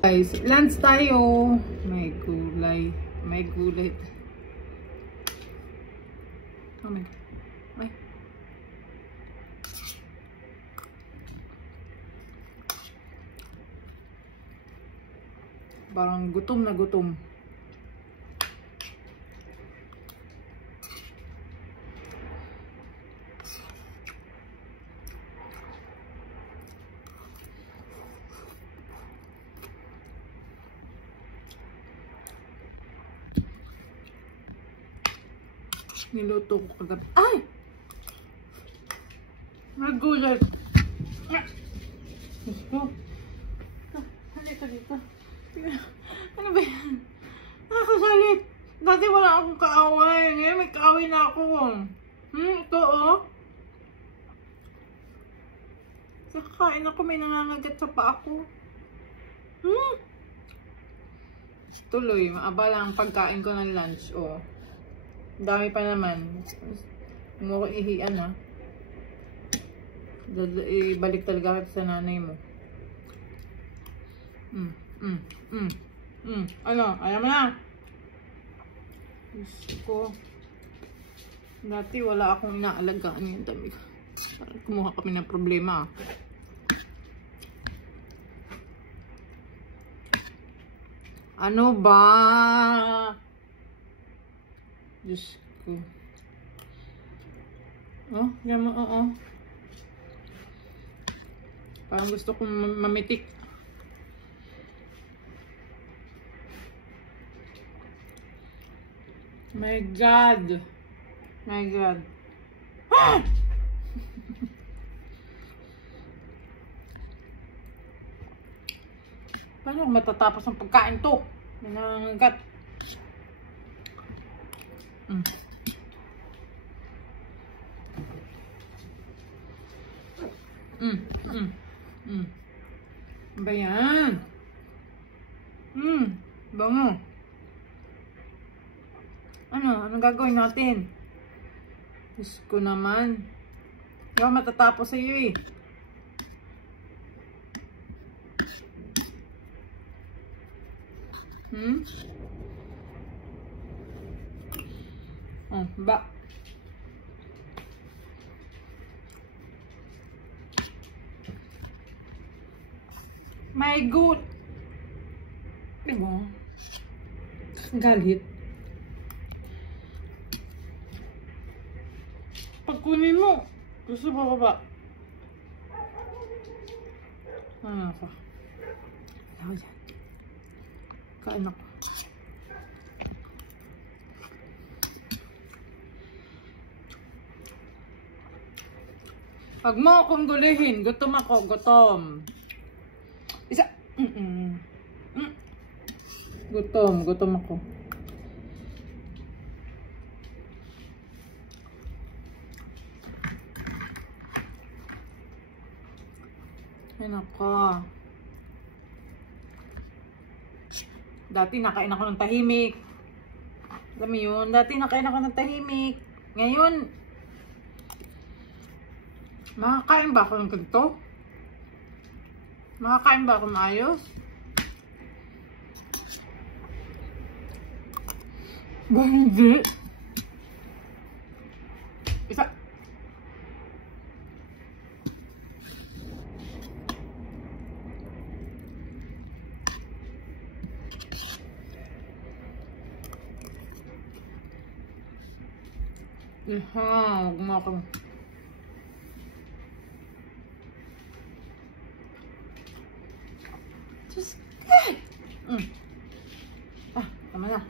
Guys, lunch tayo. May gulay. May gulay. Oh my God. Ay. Parang gutom na gutom. Niluto ko kagabi. Ay! May gulay. Gusto. Halika dito. Ano ba yan? Nakakasalit. Dati wala akong kaaway. Ngayon may kaaway na ako. Ito oh. Kakain ako, may nangangagat sa paa ko. Tuloy, maabala ang pagkain ko ng lunch. Oh. Dami pa naman. Huwag mo ko ihian ha. Ibalik talaga kita sa nanay mo. Ano? Ayaw mo na? Diyos ko. Dati wala akong inaalagaan yung dami. Parang kumuha kami ng problema. Ano ba? Diyos ko. Oh, yan mo, oo. Parang gusto kong mamitik. My God. My God. Ah! Paano kung matatapos ang pagkain to? Nangangagat. Ba yan? Bango. Anong gagawin natin? Diyos ko naman. Di ba matatapos sa iyo eh. Oh, ba? My God! Diba? Galit. Pagkunin mo, gusto ba ba? Ano pa? Ayaw yan. Kain ako. Pag mo akong gulihin, gutom ako, gutom. Isa. Gutom ako. Ay nako. Dati nakain ako ng tahimik. Alam mo yun? Dati nakain ako ng tahimik. Ngayon, makakain ba ako ng ganito? Makakain ba ako ng ayos? Ba hindi? Isa. Huwag mo akong just tama na.